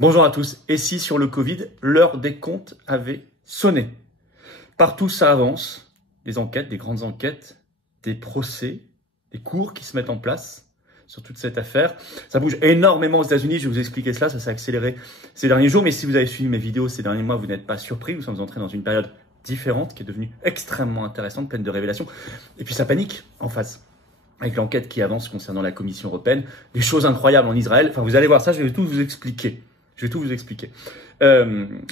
Bonjour à tous. Et si sur le Covid, l'heure des comptes avait sonné? Partout ça avance, des enquêtes, des grandes enquêtes, des procès, des cours qui se mettent en place sur toute cette affaire. Ça bouge énormément aux États-Unis, je vais vous expliquer cela, ça s'est accéléré ces derniers jours. Mais si vous avez suivi mes vidéos ces derniers mois, vous n'êtes pas surpris, nous sommes entrés dans une période différente qui est devenue extrêmement intéressante, pleine de révélations. Et puis ça panique en face. Avec l'enquête qui avance concernant la Commission européenne, des choses incroyables en Israël. Enfin, vous allez voir ça, je vais tout vous expliquer.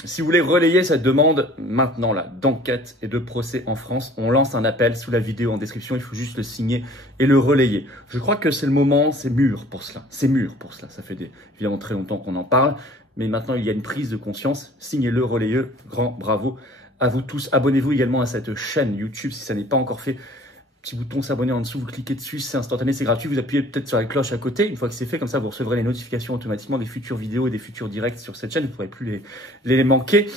Si vous voulez relayer cette demande maintenant là d'enquête et de procès en France, on lance un appel sous la vidéo en description. Il faut juste le signer et le relayer. Je crois que c'est le moment, c'est mûr pour cela. Ça fait évidemment très longtemps qu'on en parle, mais maintenant il y a une prise de conscience. Signez-le, relayez-le. Grand bravo à vous tous. Abonnez-vous également à cette chaîne YouTube si ça n'est pas encore fait. Petit bouton s'abonner en dessous, vous cliquez dessus, c'est instantané, c'est gratuit. Vous appuyez peut-être sur la cloche à côté. Une fois que c'est fait, comme ça, vous recevrez les notifications automatiquement des futures vidéos et des futurs directs sur cette chaîne. Vous ne pourrez plus les manquer.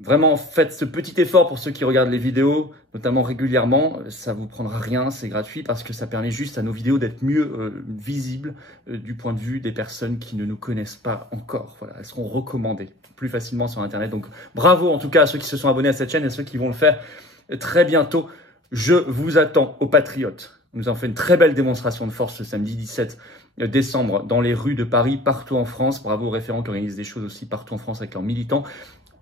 Vraiment, faites ce petit effort pour ceux qui regardent les vidéos, notamment régulièrement. Ça vous prendra rien, c'est gratuit parce que ça permet juste à nos vidéos d'être mieux visibles du point de vue des personnes qui ne nous connaissent pas encore. Voilà, elles seront recommandées plus facilement sur Internet. Donc, bravo en tout cas à ceux qui se sont abonnés à cette chaîne et à ceux qui vont le faire très bientôt. Je vous attends aux Patriotes. Nous avons fait une très belle démonstration de force ce samedi 17 décembre dans les rues de Paris, partout en France. Bravo aux référents qui organisent des choses aussi partout en France avec leurs militants.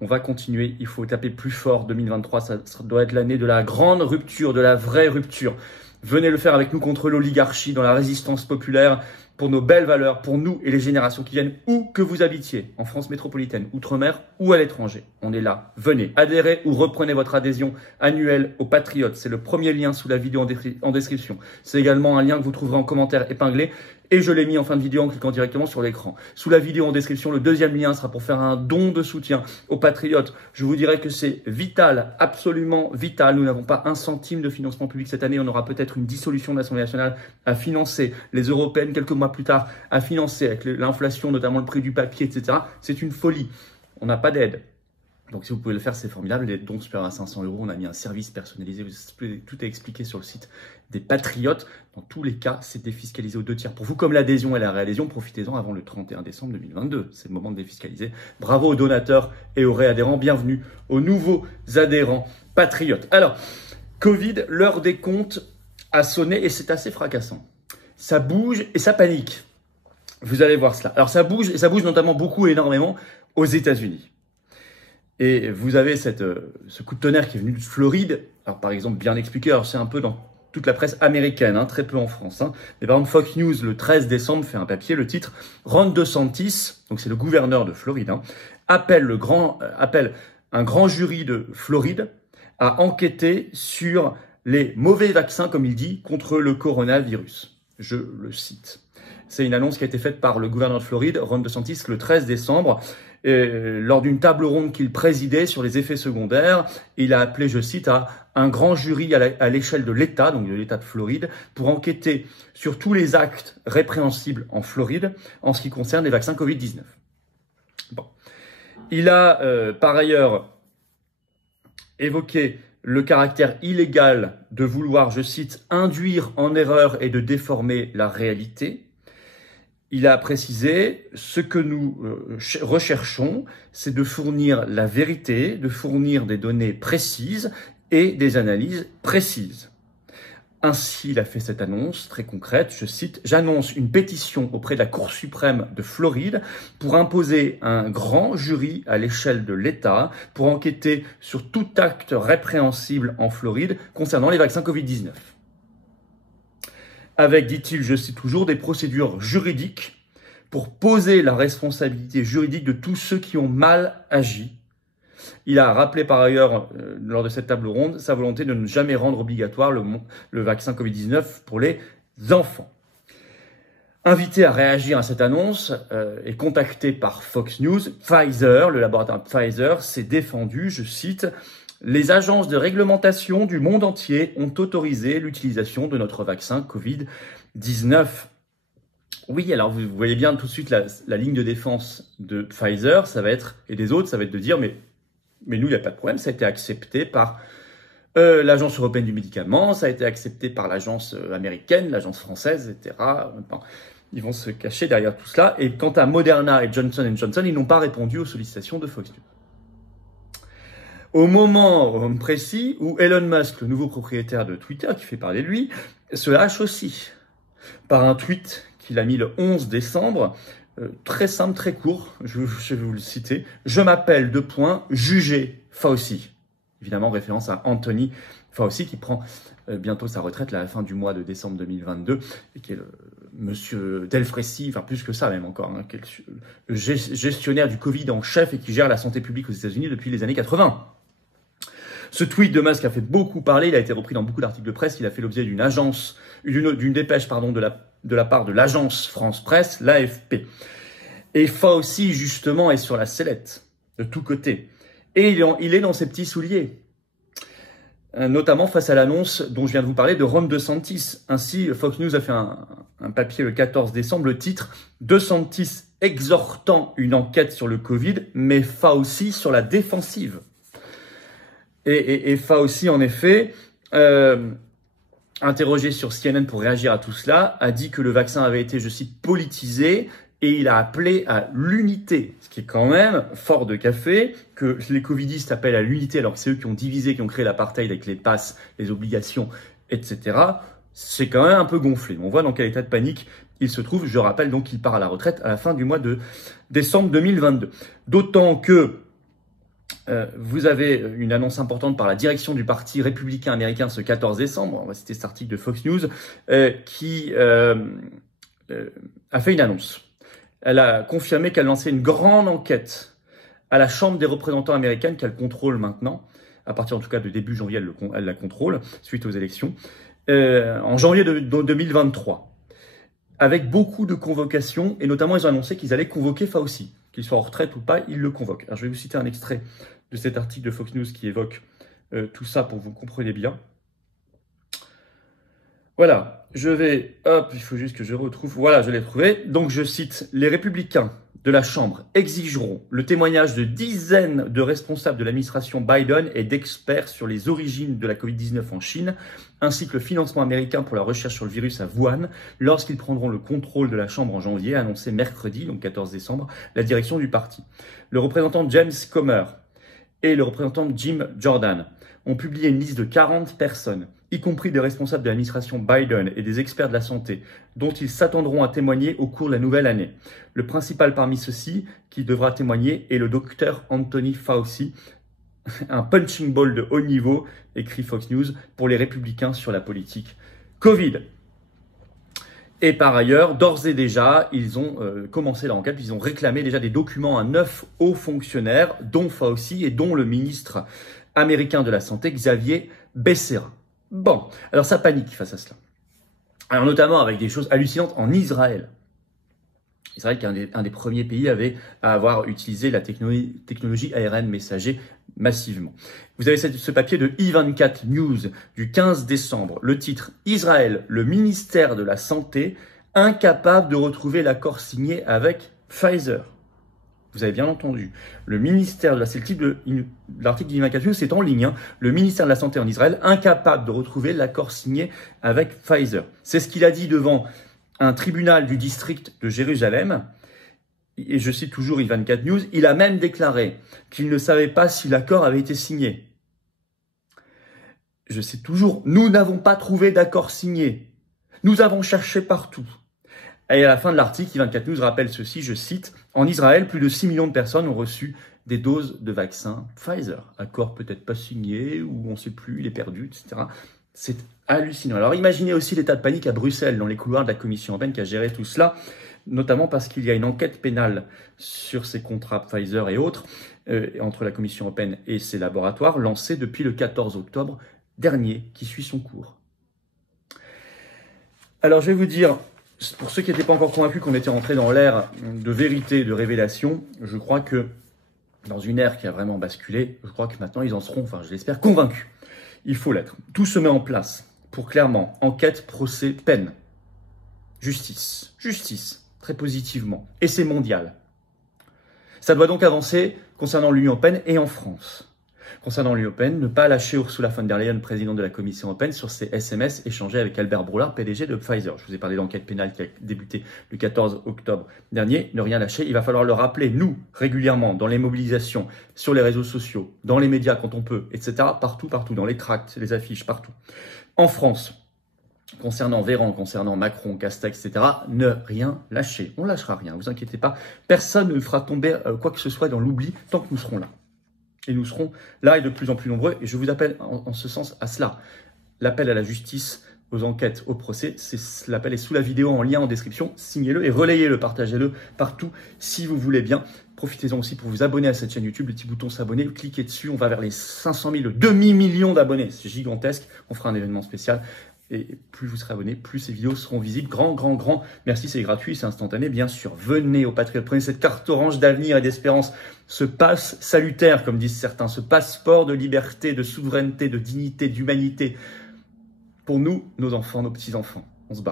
On va continuer, il faut taper plus fort. 2023, ça doit être l'année de la grande rupture, de la vraie rupture. Venez le faire avec nous contre l'oligarchie, dans la résistance populaire, pour nos belles valeurs, pour nous et les générations qui viennent, où que vous habitiez, en France métropolitaine, outre-mer ou à l'étranger. On est là. Venez, adhérez ou reprenez votre adhésion annuelle aux Patriotes. C'est le premier lien sous la vidéo en description. C'est également un lien que vous trouverez en commentaire épinglé. Et je l'ai mis en fin de vidéo en cliquant directement sur l'écran. Sous la vidéo en description, le deuxième lien sera pour faire un don de soutien aux Patriotes. Je vous dirais que c'est vital, absolument vital. Nous n'avons pas un centime de financement public cette année. On aura peut-être une dissolution de l'Assemblée nationale à financer. Les européennes, quelques mois plus tard, à financer avec l'inflation, notamment le prix du papier, etc. C'est une folie. On n'a pas d'aide. Donc si vous pouvez le faire, c'est formidable. Les dons supérieurs à 500 €, on a mis un service personnalisé. Tout est expliqué sur le site des Patriotes. Dans tous les cas, c'est défiscalisé aux 2 tiers. Pour vous, comme l'adhésion et la réadhésion, profitez-en avant le 31 décembre 2022. C'est le moment de défiscaliser. Bravo aux donateurs et aux réadhérents. Bienvenue aux nouveaux adhérents Patriotes. Alors, Covid, l'heure des comptes a sonné et c'est assez fracassant. Ça bouge et ça panique. Vous allez voir cela. Alors ça bouge, et ça bouge notamment beaucoup et énormément aux États-Unis. Et vous avez ce coup de tonnerre qui est venu de Floride. Alors par exemple, bien expliqué, alors c'est un peu dans toute la presse américaine, hein, très peu en France. Hein. Mais par exemple, Fox News, le 13 décembre, fait un papier, le titre « Ron DeSantis », donc c'est le gouverneur de Floride, hein, appelle un grand jury de Floride à enquêter sur les mauvais vaccins, comme il dit, contre le coronavirus. Je le cite. C'est une annonce qui a été faite par le gouverneur de Floride, Ron DeSantis, le 13 décembre. Lors d'une table ronde qu'il présidait sur les effets secondaires, il a appelé, je cite, à un grand jury à l'échelle de l'État, donc de l'État de Floride, pour enquêter sur tous les actes répréhensibles en Floride en ce qui concerne les vaccins Covid-19. Bon. Il a par ailleurs évoqué le caractère illégal de vouloir, je cite, induire en erreur et de déformer la réalité. Il a précisé ce que nous recherchons, c'est de fournir la vérité, de fournir des données précises et des analyses précises. Ainsi, il a fait cette annonce très concrète, je cite, « J'annonce une pétition auprès de la Cour suprême de Floride pour imposer un grand jury à l'échelle de l'État pour enquêter sur tout acte répréhensible en Floride concernant les vaccins Covid-19. » Avec, dit-il, je cite toujours, des procédures juridiques pour poser la responsabilité juridique de tous ceux qui ont mal agi. Il a rappelé par ailleurs, lors de cette table ronde, sa volonté de ne jamais rendre obligatoire le vaccin Covid-19 pour les enfants. Invité à réagir à cette annonce et contacté par Fox News, Pfizer, le laboratoire Pfizer, s'est défendu, je cite, « Les agences de réglementation du monde entier ont autorisé l'utilisation de notre vaccin Covid-19. » Oui, alors vous voyez bien tout de suite la ligne de défense de Pfizer, ça va être, et des autres, ça va être de dire, mais nous, il n'y a pas de problème, ça a été accepté par l'Agence européenne du médicament, ça a été accepté par l'agence américaine, l'agence française, etc. Ils vont se cacher derrière tout cela. Et quant à Moderna et Johnson & Johnson, ils n'ont pas répondu aux sollicitations de Fox News. Au moment précis où Elon Musk, le nouveau propriétaire de Twitter, qui fait parler de lui, se lâche aussi par un tweet qu'il a mis le 11 décembre, très simple, très court, je vais vous le citer. « Je m'appelle, jugez Fauci ». Évidemment, référence à Anthony Fauci, qui prend bientôt sa retraite à la fin du mois de décembre 2022, et qui est le monsieur Delfrécy, enfin plus que ça même encore, qui est le gestionnaire du Covid en chef et qui gère la santé publique aux États-Unis depuis les années 80. Ce tweet de Musk a fait beaucoup parler, il a été repris dans beaucoup d'articles de presse, il a fait l'objet d'une dépêche de la part de l'agence France Presse, l'AFP. Et Fauci, justement, est sur la sellette, de tous côtés. Et il est dans ses petits souliers, notamment face à l'annonce dont je viens de vous parler de Ron DeSantis. Ainsi, Fox News a fait un papier le 14 décembre, le titre « DeSantis exhortant une enquête sur le Covid, mais Fauci sur la défensive ». Et Fauci, en effet, interrogé sur CNN pour réagir à tout cela, a dit que le vaccin avait été, je cite, politisé, et il a appelé à l'unité, ce qui est quand même fort de café, que les covidistes appellent à l'unité alors que c'est eux qui ont divisé, qui ont créé l'apartheid avec les passes, les obligations, etc. C'est quand même un peu gonflé. On voit dans quel état de panique il se trouve. Je rappelle donc qu'il part à la retraite à la fin du mois de décembre 2022. D'autant que vous avez une annonce importante par la direction du parti républicain américain ce 14 décembre, on va citer cet article de Fox News, qui a fait une annonce. Elle a confirmé qu'elle lançait une grande enquête à la Chambre des représentants américaine qu'elle contrôle maintenant. À partir en tout cas de début janvier, elle la contrôle suite aux élections. En janvier 2023. Avec beaucoup de convocations, et notamment ils ont annoncé qu'ils allaient convoquer Fauci. Qu'il soit en retraite ou pas, ils le convoquent. Alors je vais vous citer un extrait de cet article de Fox News qui évoque tout ça pour que vous compreniez bien. Voilà, il faut juste que je retrouve, voilà, je l'ai trouvé. Donc je cite, « Les républicains de la Chambre exigeront le témoignage de dizaines de responsables de l'administration Biden et d'experts sur les origines de la Covid-19 en Chine, ainsi que le financement américain pour la recherche sur le virus à Wuhan, lorsqu'ils prendront le contrôle de la Chambre en janvier, a annoncé mercredi, donc 14 décembre, la direction du parti. Le représentant James Comer et le représentant Jim Jordan ont publié une liste de 40 personnes, y compris des responsables de l'administration Biden et des experts de la santé, dont ils s'attendront à témoigner au cours de la nouvelle année. Le principal parmi ceux-ci, qui devra témoigner, est le docteur Anthony Fauci, un punching ball de haut niveau, écrit Fox News, pour les républicains sur la politique Covid. Et par ailleurs, d'ores et déjà, ils ont commencé l'enquête, ils ont réclamé déjà des documents à 9 hauts fonctionnaires, dont Fauci et dont le ministre américain de la Santé, Xavier Becerra. Bon, alors ça panique face à cela. Alors notamment avec des choses hallucinantes en Israël. Israël qui est un des premiers pays à avoir utilisé la technologie ARN messager massivement. Vous avez ce papier de I24 News du 15 décembre. Le titre « Israël, le ministère de la Santé, incapable de retrouver l'accord signé avec Pfizer ». Vous avez bien entendu. Le ministère de la Santé, l'article I24 News, c'est en ligne. Hein. Le ministère de la Santé en Israël, incapable de retrouver l'accord signé avec Pfizer. C'est ce qu'il a dit devant un tribunal du district de Jérusalem. Et je cite toujours I24 News. Il a même déclaré qu'il ne savait pas si l'accord avait été signé. Je cite toujours, nous n'avons pas trouvé d'accord signé. Nous avons cherché partout. Et à la fin de l'article, I24 News rappelle ceci, je cite, « En Israël, plus de 6 millions de personnes ont reçu des doses de vaccin Pfizer. Accord peut-être pas signé, ou on ne sait plus, il est perdu, etc. » C'est hallucinant. Alors imaginez aussi l'état de panique à Bruxelles, dans les couloirs de la Commission européenne qui a géré tout cela, notamment parce qu'il y a une enquête pénale sur ces contrats Pfizer et autres, entre la Commission européenne et ses laboratoires, lancée depuis le 14 octobre dernier, qui suit son cours. Alors je vais vous dire, pour ceux qui n'étaient pas encore convaincus qu'on était rentré dans l'ère de vérité, de révélation, je crois que dans une ère qui a vraiment basculé, je crois que maintenant ils en seront, enfin je l'espère, convaincus. Il faut l'être. Tout se met en place pour clairement enquête, procès, peine. Justice. Justice, très positivement. Et c'est mondial. Ça doit donc avancer concernant l'Union européenne et en France. Concernant l'Union européenne, ne pas lâcher Ursula von der Leyen, présidente de la Commission européenne, sur ses SMS échangés avec Albert Bourla, PDG de Pfizer. Je vous ai parlé d'enquête pénale qui a débuté le 14 octobre dernier. Ne rien lâcher, il va falloir le rappeler, nous, régulièrement, dans les mobilisations, sur les réseaux sociaux, dans les médias quand on peut, etc. Partout, dans les tracts, les affiches, partout. En France, concernant Véran, concernant Macron, Castex, etc., ne rien lâcher. On ne lâchera rien, vous inquiétez pas. Personne ne fera tomber quoi que ce soit dans l'oubli tant que nous serons là. Et nous serons là et de plus en plus nombreux. Et je vous appelle en ce sens à cela. L'appel à la justice, aux enquêtes, au procès, l'appel est sous la vidéo en lien en description. Signez-le et relayez-le, partagez-le partout si vous voulez bien. Profitez-en aussi pour vous abonner à cette chaîne YouTube, le petit bouton s'abonner, cliquez dessus. On va vers les 500 000, le demi-million d'abonnés. C'est gigantesque. On fera un événement spécial. Et plus vous serez abonné, plus ces vidéos seront visibles. Grand merci, c'est gratuit, c'est instantané, bien sûr. Venez au Patriote, prenez cette carte orange d'avenir et d'espérance, ce passe salutaire, comme disent certains, ce passeport de liberté, de souveraineté, de dignité, d'humanité. Pour nous, nos enfants, nos petits-enfants, on se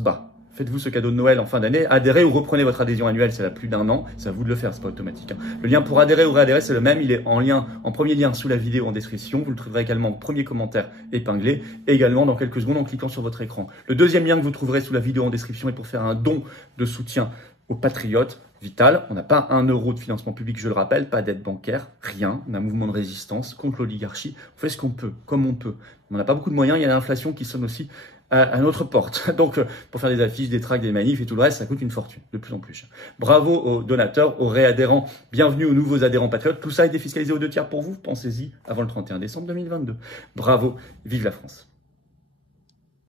bat. Faites-vous ce cadeau de Noël en fin d'année, adhérez ou reprenez votre adhésion annuelle, c'est là plus d'1 an, c'est à vous de le faire, c'est pas automatique. Le lien pour adhérer ou réadhérer, c'est le même, il est en premier lien sous la vidéo en description, vous le trouverez également en premier commentaire épinglé, et également dans quelques secondes en cliquant sur votre écran. Le deuxième lien que vous trouverez sous la vidéo en description est pour faire un don de soutien aux patriotes. Vital, on n'a pas 1 euro de financement public, je le rappelle, pas d'aide bancaire, rien, on a un mouvement de résistance contre l'oligarchie, on fait ce qu'on peut, comme on peut. On n'a pas beaucoup de moyens, il y a l'inflation qui sonne aussi à notre porte. Donc, pour faire des affiches, des tracts, des manifs et tout le reste, ça coûte une fortune, de plus en plus cher. Bravo aux donateurs, aux réadhérents, bienvenue aux nouveaux adhérents patriotes. Tout ça est défiscalisé aux 2 tiers pour vous, pensez-y avant le 31 décembre 2022. Bravo, vive la France.